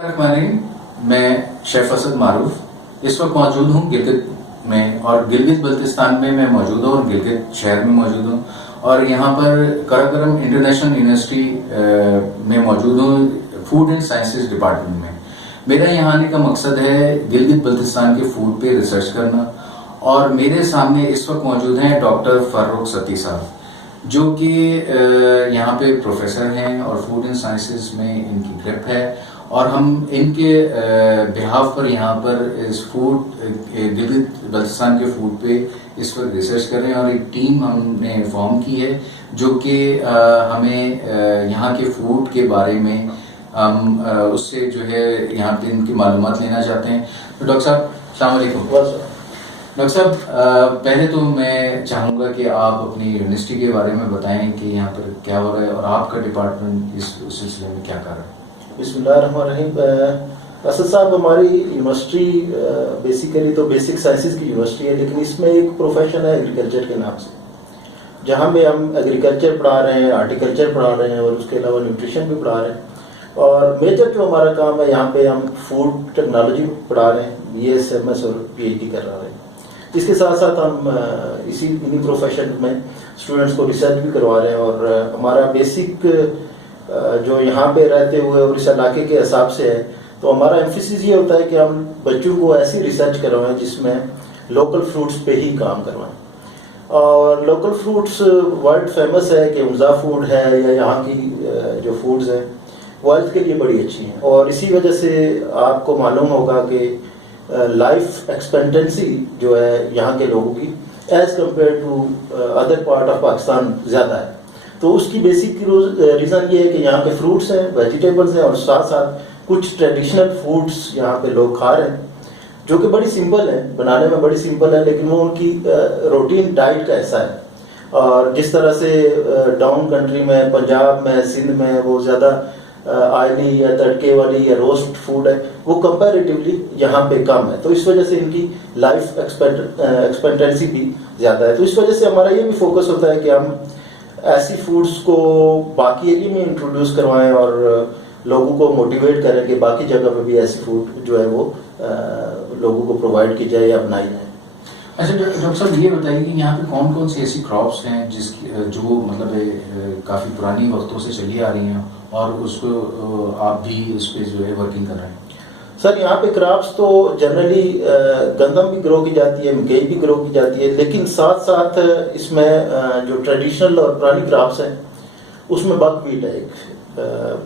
میں شیف اسد معروف اس وقت موجود ہوں گلگت میں، اور گلگت بلتستان میں موجود ہوں اور گلگت شہر میں موجود ہوں، اور یہاں پر کراکرم انٹرنیشنل یونیورسٹی میں موجود ہوں فوڈ اینڈ سائنسز ڈپارٹمنٹ میں۔ میرا یہاں آنے کا مقصد ہے گلگت بلتستان کے فوڈ پہ ریسرچ کرنا، اور میرے سامنے اس وقت موجود ہیں ڈاکٹر فاروق ستی صاحب، جو کہ یہاں پہ پروفیسر ہیں اور فوڈ اینڈ سائنسز میں ان کی گرپ ہے، اور ہم ان کے بہاف پر یہاں پر اس فوڈ گلگت بلتستان کے فوڈ پہ اس وقت ریسرچ کر رہے ہیں، اور ایک ٹیم ہم نے فارم کی ہے جو کہ ہمیں یہاں کے فوڈ کے بارے میں ہم اس سے جو ہے یہاں پہ ان کی معلومات لینا چاہتے ہیں۔ تو ڈاکٹر صاحب السلام علیکم۔ ڈاکٹر صاحب پہلے تو میں چاہوں گا کہ آپ اپنی یونیورسٹی کے بارے میں بتائیں کہ یہاں پر کیا ہو رہا ہے اور آپ کا ڈپارٹمنٹ اس سلسلے میں کیا کر رہا ہے۔ بسم اللہ الرحمن الرحیم۔ اسد صاحب، ہماری یونیورسٹی بیسیکلی تو بیسک سائنسز کی یونیورسٹی ہے، لیکن اس میں ایک پروفیشن ہے ایگریکلچر کے نام سے، جہاں پہ ہم ایگریکلچر پڑھا رہے ہیں، ہارٹیکلچر پڑھا رہے ہیں، اور اس کے علاوہ نیوٹریشن بھی پڑھا رہے ہیں، اور میجر جو ہمارا کام ہے یہاں پہ ہم فوڈ ٹیکنالوجی پڑھا رہے ہیں، BSMS اور PhD کر رہے ہیں۔ اس کے ساتھ ساتھ ہم انہی پروفیشن میں اسٹوڈنٹس کو ریسرچ بھی کروا رہے ہیں، اور ہمارا بیسک جو یہاں پہ رہتے ہوئے اور اس علاقے کے حساب سے ہے، تو ہمارا ایمفیسس یہ ہوتا ہے کہ ہم بچوں کو ایسی ریسرچ کروائیں جس میں لوکل فروٹس پہ ہی کام کروائیں، اور لوکل فروٹس ورلڈ فیمس ہے کہ امزا فوڈ ہے، یا یہاں کی جو فوڈز ہیں وہ ہیلتھ کے لیے بڑی اچھی ہیں، اور اسی وجہ سے آپ کو معلوم ہوگا کہ لائف ایکسپیکٹنسی جو ہے یہاں کے لوگوں کی as compare to other part of Pakistan زیادہ ہے۔ تو اس کی بیسک ریزن یہ ہے کہ یہاں کے فروٹس ہیں، ویجیٹیبلز ہیں، اور ساتھ ساتھ کچھ ٹریڈیشنل فوڈس یہاں پہ لوگ کھا رہے ہیں جو کہ بڑی سمپل ہیں، بنانے میں بڑی سمپل ہے، لیکن وہ ان کی روٹین ڈائٹ کا حصہ ہے۔ اور جس طرح سے ڈاؤن کنٹری میں، پنجاب میں، سندھ میں وہ زیادہ آئلی یا تڑکے والی یا روسٹ فوڈ ہے، وہ کمپیریٹیولی یہاں پہ کم ہے، تو اس وجہ سے ان کی لائف ایکسپیکٹنسی بھی زیادہ ہے۔ تو اس وجہ سے ہمارا یہ بھی فوکس ہوتا ہے کہ ہم ایسی فوڈس کو باقی ایریا میں انٹروڈیوس کروائیں اور لوگوں کو موٹیویٹ کریں کہ باقی جگہ پہ بھی ایسی فوڈ جو ہے وہ لوگوں کو پرووائڈ کی جائے یا بنائی جائے۔ اچھا ڈاکٹر صاحب یہ بتائیے کہ یہاں پہ کون کون سی ایسی کراپس ہیں جو مطلب کافی پرانی وقتوں سے چلی آ رہی ہیں اور اس کو آپ بھی اس پہ جو ہے ورکنگ کر رہے ہیں؟ سر یہاں پہ کراپس تو جنرلی گندم بھی گرو کی جاتی ہے، مکئی بھی گرو کی جاتی ہے، لیکن ساتھ ساتھ اس میں جو ٹریڈیشنل اور پرانی کراپس ہیں اس میں بک ویٹ ہے۔ ایک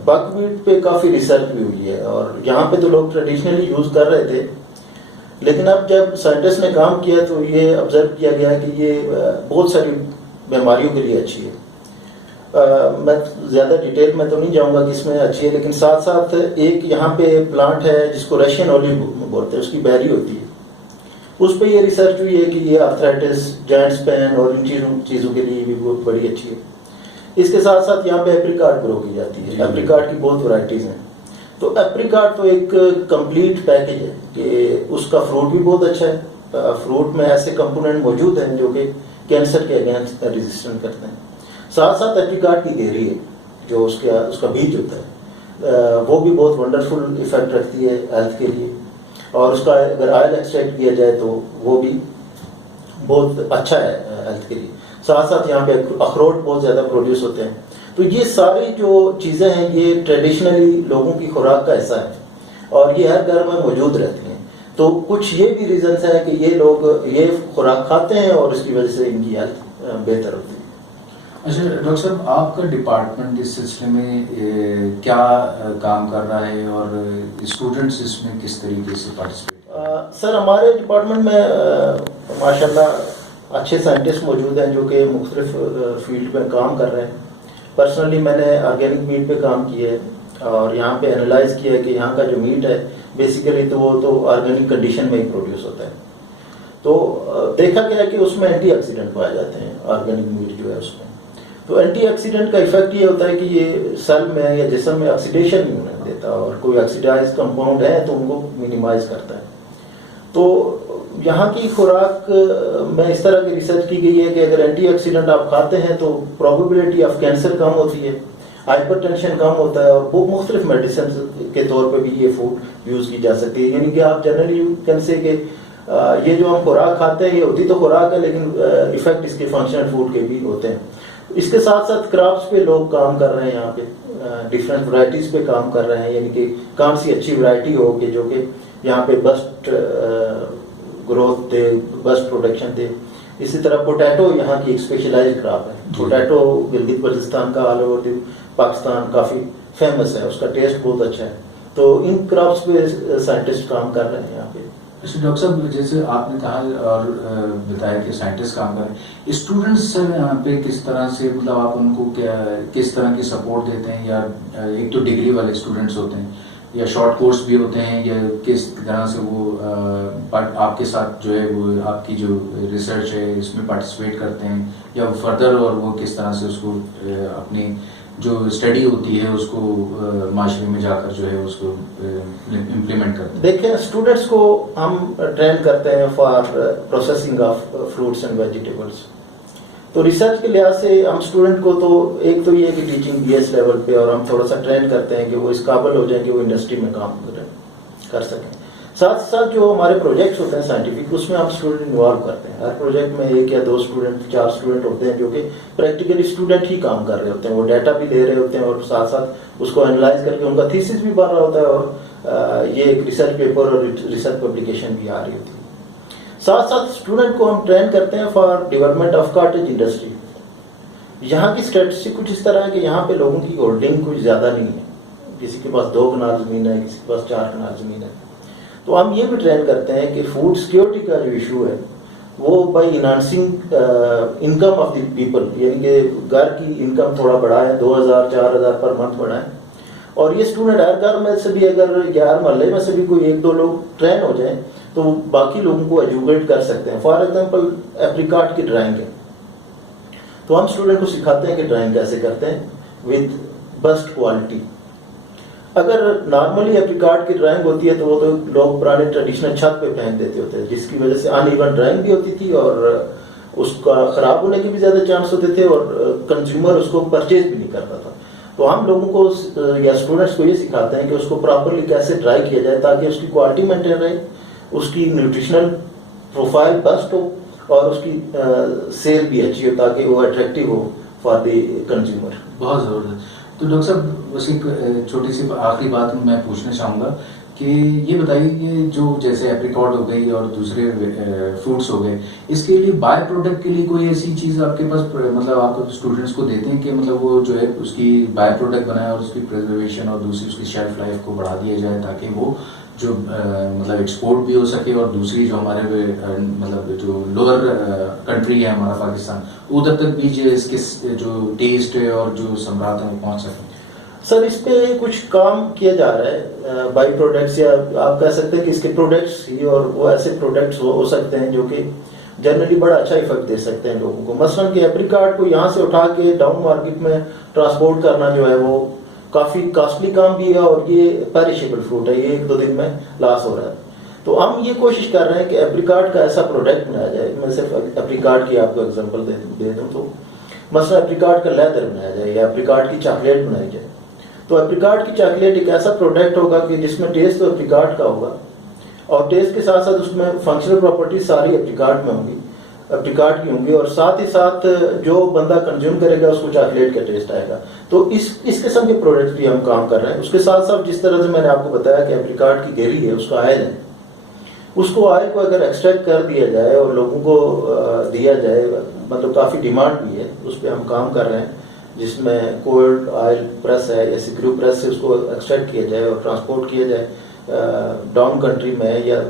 بک ویٹ پہ کافی ریسرچ بھی ہوئی ہے، اور یہاں پہ تو لوگ ٹریڈیشنلی یوز کر رہے تھے، لیکن اب جب سائنٹسٹ نے کام کیا تو یہ آبزرو کیا گیا کہ یہ بہت ساری بیماریوں کے لیے اچھی ہے۔ میں زیادہ ڈیٹیل میں تو نہیں جاؤں گا کہ اس میں اچھی ہے، لیکن ساتھ ساتھ ایک یہاں پہ پلانٹ ہے جس کو رشین اولیو بولتے ہیں، اس کی بیری ہوتی ہے، اس پہ یہ ریسرچ ہوئی ہے کہ یہ آرتھرائٹس، جوائنٹس پین اور ان چیزوں کے لیے بھی بہت بڑی اچھی ہے۔ اس کے ساتھ ساتھ یہاں پہ ایپریکاٹ گرو کی جاتی ہے، ایپریکاٹ کی بہت ورائٹیز ہیں، تو ایپریکاٹ تو ایک کمپلیٹ پیکج ہے کہ اس کا فروٹ بھی بہت اچھا ہے، فروٹ میں ایسے کمپوننٹ موجود ہیں جو کہ کینسر کے اگینسٹ ریزسٹنٹ کرتے ہیں۔ ساتھ ساتھ ایپریکاٹ کی گیری ہے جو اس کا بیج ہوتا ہے، وہ بھی بہت ونڈرفل ایفیکٹ رکھتی ہے ہیلتھ کے لیے، اور اس کا اگر آئل ایکسٹریکٹ کیا جائے تو وہ بھی بہت اچھا ہے ہیلتھ کے لیے۔ ساتھ ساتھ یہاں پہ اخروٹ بہت زیادہ پروڈیوس ہوتے ہیں، تو یہ ساری جو چیزیں ہیں یہ ٹریڈیشنلی لوگوں کی خوراک کا حصہ ہے، اور یہ ہر گھر میں موجود رہتی ہیں۔ تو کچھ یہ بھی ریزنس ہیں کہ یہ لوگ یہ خوراک کھاتے ہیں اور اس کی وجہ سے ان کی ہیلتھ بہتر ہوتی ہے۔ اچھا ڈاکٹر صاحب، آپ کا ڈپارٹمنٹ اس سلسلے میں کیا کام کر رہا ہے اور اسٹوڈنٹس اس میں کس طریقے سے پارٹیسپیٹ؟ سر ہمارے ڈپارٹمنٹ میں ماشاءاللہ اچھے سائنٹسٹ موجود ہیں جو کہ مختلف فیلڈ میں کام کر رہے ہیں۔ پرسنلی میں نے آرگینک میٹ پہ کام کیا ہے، اور یہاں پہ انالائز کیا ہے کہ یہاں کا جو میٹ ہے بیسیکلی تو وہ تو آرگینک کنڈیشن میں ہی پروڈیوس ہوتا ہے، تو دیکھا گیا کہ اس میں اینٹی آکسیڈنٹ پائے جاتے ہیں آرگینک میٹ جو ہے اس میں۔ تو اینٹی آکسیڈنٹ کا ایفیکٹ یہ ہوتا ہے کہ یہ سیل میں یا جسم میں آکسیڈیشن نہیں ہونے دیتا، اور کوئی آکسیڈائز کمپاؤنڈ ہے تو ان کو مینیمائز کرتا ہے۔ تو یہاں کی خوراک میں اس طرح کی ریسرچ کی گئی ہے کہ اگر اینٹی آکسیڈنٹ آپ کھاتے ہیں تو پروبیبلٹی آف کینسر کم ہوتی ہے، ہائپر ٹینشن کم ہوتا ہے, اور وہ مختلف میڈیسن کے طور پہ بھی یہ فوڈ یوز کی جا سکتی ہے. یعنی کہ آپ جنرلی کہہ سے کہ یہ جو ہم خوراک کھاتے ہیں یہ ہوتی تو خوراک ہے, لیکن ایفیکٹ اس کے فنکشنل فوڈ کے بھی ہوتے ہیں. اس کے ساتھ ساتھ کرافٹس پہ لوگ کام کر رہے ہیں یہاں پہ, ڈفرینٹ ورائٹیز پہ کام کر رہے ہیں, یعنی کہ کون سی اچھی ورائٹی ہو کہ جو کہ یہاں پہ بسٹ گروتھ دے, بسٹ پروڈکشن دے. اسی طرح پوٹیٹو یہاں کی ایک اسپیشلائزڈ کراپ ہے. پوٹیٹو گلگت بلتستان کا آل اوور پاکستان کافی فیمس ہے, اس کا ٹیسٹ بہت اچھا ہے. تو ان کراپس پہ سائنٹسٹ کام کر رہے ہیں یہاں پہ. ڈاکٹر صاحب جیسے آپ نے کہا اور بتایا کہ سائنٹسٹ کام کر رہے ہیں, اسٹوڈنٹس پہ کس طرح سے مطلب آپ ان کو کیا کس طرح کی سپورٹ دیتے ہیں, یا ایک تو ڈگری والے اسٹوڈنٹس ہوتے ہیں یا شارٹ کورس بھی ہوتے ہیں, یا کس طرح سے وہ آپ کے ساتھ جو ہے وہ آپ کی جو ریسرچ ہے اس میں پارٹیسپیٹ کرتے ہیں, یا فردر اور وہ کس طرح سے اس کو اپنی جو اسٹڈی ہوتی ہے اس کو معاشرے میں جا کر جو ہے اس کو امپلیمنٹ کرتے ہیں. دیکھیں اسٹوڈنٹس کو ہم ٹرین کرتے ہیں for processing of fruits and vegetables. تو ریسرچ کے لحاظ سے ہم اسٹوڈنٹ کو تو ایک تو یہ ہے کہ ٹیچنگ بی ایس لیول پہ, اور ہم تھوڑا سا ٹرین کرتے ہیں کہ وہ اس قابل ہو جائیں کہ وہ انڈسٹری میں کام کر سکیں. ساتھ ساتھ جو ہمارے پروجیکٹس ہوتے ہیں سائنٹیفک, اس میں ہم اسٹوڈنٹ انوالو کرتے ہیں. ہر پروجیکٹ میں 1 یا 2 اسٹوڈنٹ 4 اسٹوڈنٹ ہوتے ہیں جو کہ پریکٹیکلی اسٹوڈنٹ ہی کام کر رہے ہوتے ہیں. وہ ڈیٹا بھی لے رہے ہوتے ہیں اور ساتھ ساتھ اس کو انالائز کر کے ان کا تھیسس بھی بن رہا ہوتا ہے, اور یہ ایک ریسرچ پیپر اور ریسرچ پبلیکیشن بھی آ رہی ہوتی ہے. ساتھ ساتھ اسٹوڈنٹ کو ہم ٹرین کرتے ہیں for development of cottage industry. یہاں کی اسٹریٹجی کچھ اس طرح ہے کہ یہاں پہ لوگوں کی ہولڈنگ کچھ زیادہ نہیں ہے, کسی کے پاس 2 کنال زمین ہے, کسی کے پاس 4 کنال زمین ہے. تو ہم یہ بھی ٹرین کرتے ہیں کہ فوڈ سیکورٹی کا جو ایشو ہے وہ by enhancing income of the people, یعنی کہ گھر کی انکم تھوڑا بڑھائیں, 2000-4000 پر منتھ بڑھائیں. اور یہ اسٹوڈنٹ ہر گھر میں سے بھی اگر ہر محلے میں سے بھی کوئی 1-2 لوگ ٹرین ہو جائیں تو باقی لوگوں کو ایجوکیٹ کر سکتے ہیں. فار ایگزامپل ایپریکاٹ کی ڈرائنگ ہے, تو ہم اسٹوڈنٹ کو سکھاتے ہیں کہ ڈرائنگ کیسے کرتے ہیں ود بیسٹ کوالٹی. اگر نارملی ایپریکاٹ کی ڈرائنگ ہوتی ہے تو وہ تو لوگ پرانے ٹریڈیشنل چھت پہ پھینک دیتے ہوتے ہیں, جس کی وجہ سے ان ایون ڈرائنگ بھی ہوتی تھی اور اس کا خراب ہونے کے بھی زیادہ چانس ہوتے تھے, اور کنزیومر اس کو پرچیز بھی نہیں کرتا تھا. تو ہم لوگوں کو یا اسٹوڈنٹس کو یہ سکھاتے ہیں کہ اس کو پراپرلی کیسے ڈرائی کیا جائے تاکہ اس کی کوالٹی مینٹین رہے, اس کی نیوٹریشنل پروفائل بیسٹ ہو, اور اس کی سیل بھی اچھی ہو تاکہ وہ attractive who for the consumer. بہت زبردست. تو ڈاکٹر صاحب بس ایک چھوٹی سی آخری بات میں پوچھنا چاہوں گا کہ یہ بتائیے کہ جو جیسے ایپریکاٹ ہو گئی اور دوسرے فروٹس ہو گئے, اس کے لیے بائی پروڈکٹ کے لیے کوئی ایسی چیز آپ کے پاس مطلب آپ اسٹوڈنٹس کو دیتے ہیں کہ مطلب وہ جو ہے اس کی بائی پروڈکٹ بنائے اور اس کی پریزرویشن اور دوسری اس کی شیلف لائف کو بڑھا دیا جائے تاکہ وہ جو مطلب ایکسپورٹ بھی ہو سکے, اور دوسری جو ہمارے مطلب جو لوور کنٹری ہے ہمارا پاکستان, ادھر تک بھی جو اس کے جو ٹیسٹ ہے اور جو ثمرات ہیں وہ پہنچ سکیں؟ سر اس پہ کچھ کام کیا جا رہا ہے. بائی پروڈکٹس, یا آپ کہہ سکتے ہیں کہ اس کے پروڈکٹس ہی, اور وہ ایسے پروڈکٹس ہو سکتے ہیں جو کہ جنرلی بڑا اچھا افیکٹ دے سکتے ہیں لوگوں کو. مثلاً کہ ایپریکاٹ کو یہاں سے اٹھا کے ڈاؤن مارکیٹ میں ٹرانسپورٹ کرنا جو ہے وہ کافی کاسٹلی کام بھی ہے, اور یہ پیریشیبل فروٹ ہے, یہ 1-2 دن میں لاس ہو رہا ہے. تو ہم یہ کوشش کر رہے ہیں کہ ایپریکاٹ کا ایسا پروڈکٹ بنایا جائے. میں صرف ایپریکاٹ کی آپ کو ایگزامپل دے دوں تو مثلا ایپریکاٹ کا لیدر بنایا جائے یا ایپریکاٹ کی چاکلیٹ بنائی جائے. تو ایپریکاٹ کی چاکلیٹ ایک ایسا پروڈکٹ ہوگا کہ جس میں ٹیسٹ تو ایپریکاٹ کا ہوگا, اور ٹیسٹ کے ساتھ ساتھ اس میں فنکشنل پراپرٹیز ساری ایپریکاٹ میں ہوں گی, ایپریکاٹ کی ہوں گی, اور ساتھ ہی ساتھ جو بندہ کنزیوم کرے گا اس کو چاکلیٹ کا ٹیسٹ آئے گا. تو اس قسم کے پروڈکٹس بھی ہم کام کر رہے ہیں. اس کے ساتھ ساتھ جس طرح سے میں نے آپ کو بتایا کہ ایپریکاٹ کی گیری ہے, اس کا آئل ہے, اس کو آئل کو اگر ایکسٹریکٹ کر دیا جائے اور لوگوں کو دیا جائے, مطلب کافی ڈیمانڈ بھی ہے, اس پہ ہم کام کر رہے ہیں, جس میں کولڈ آئل پریس ہے یا سکریو پریس سے اس کو ایکسٹریکٹ کیا جائے اور ٹرانسپورٹ کیا جائے ڈاؤن کنٹری میں یا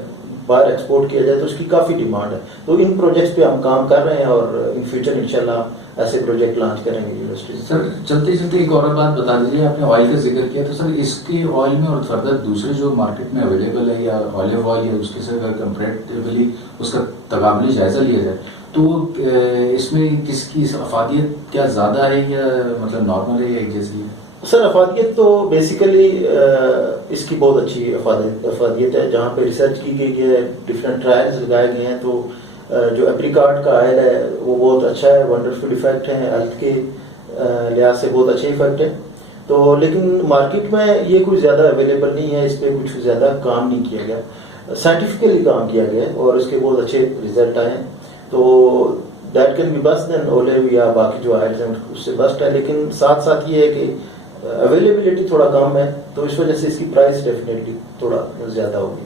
باہر ایکسپورٹ کیا جائے, تو اس کی کافی ڈیمانڈ ہے. تو ان پروجیکٹس پہ ہم کام کر رہے ہیں, اور ان فیوچر انشاءاللہ ایسے پروجیکٹ لانچ کریں گے یونیورسٹی. سر چلتے چلتے ایک اور بات بتا دیجیے, آپ نے آئل کا ذکر کیا, تو سر اس کے آئل میں اور فردر دوسرے جو مارکیٹ میں اویلیبل ہے یا آلیو آئل یا اس کے سے اگر کمپیریٹیولی اس کا تقابلی جائزہ لیا جائے تو اس میں کس کی افادیت کیا زیادہ ہے یا مطلب نارمل ہے یا ایک جیسی ہے؟ سر افادیت تو بیسیکلی اس کی بہت اچھی افادیت ہے. جہاں پہ ریسرچ کی گئی ہے, ڈفرینٹ ٹرائلز لگائے گئے ہیں, تو جو ایپریکاٹ کا آئل ہے وہ بہت اچھا ہے, ونڈرفل ایفیکٹ ہے, ہیلتھ کے لحاظ سے بہت اچھے ایفیکٹ ہے. تو لیکن مارکیٹ میں یہ کچھ زیادہ اویلیبل نہیں ہے, اس پہ کچھ زیادہ کام نہیں کیا گیا, سائنٹیفکلی کام کیا گیا اور اس کے بہت اچھے رزلٹ آئے ہیں. تو that can be best than اولیو یا باقی جو آئلز ہیں اس سے بیسٹ ہے, لیکن ساتھ ساتھ یہ ہے کہ اویلیبلٹی تھوڑا کم ہے, تو اس وجہ سے اس کی پرائس ڈیفینیٹلی تھوڑا زیادہ ہوگی.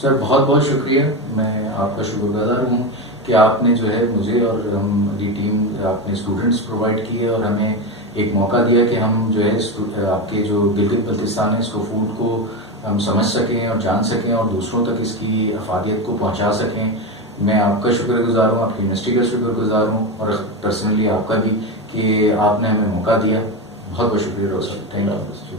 سر بہت بہت شکریہ, میں آپ کا شکر گزار ہوں کہ آپ نے جو ہے مجھے اور ہماری ٹیم, آپ نے اسٹوڈنٹس پرووائڈ کیے اور ہمیں ایک موقع دیا کہ ہم جو ہے آپ کے جو گلگت بلتستان ہے اس کو فوڈ کو ہم سمجھ سکیں اور جان سکیں اور دوسروں تک اس کی افادیت کو پہنچا سکیں. میں آپ کا شکر گزار ہوں, آپ کی یونیورسٹی کا شکر گزار ہوں اور پرسنلی آپ کا بھی کہ آپ نے ہمیں موقع دیا. بہت بہت شکریہ ڈاکٹر صاحب, تھینک یو.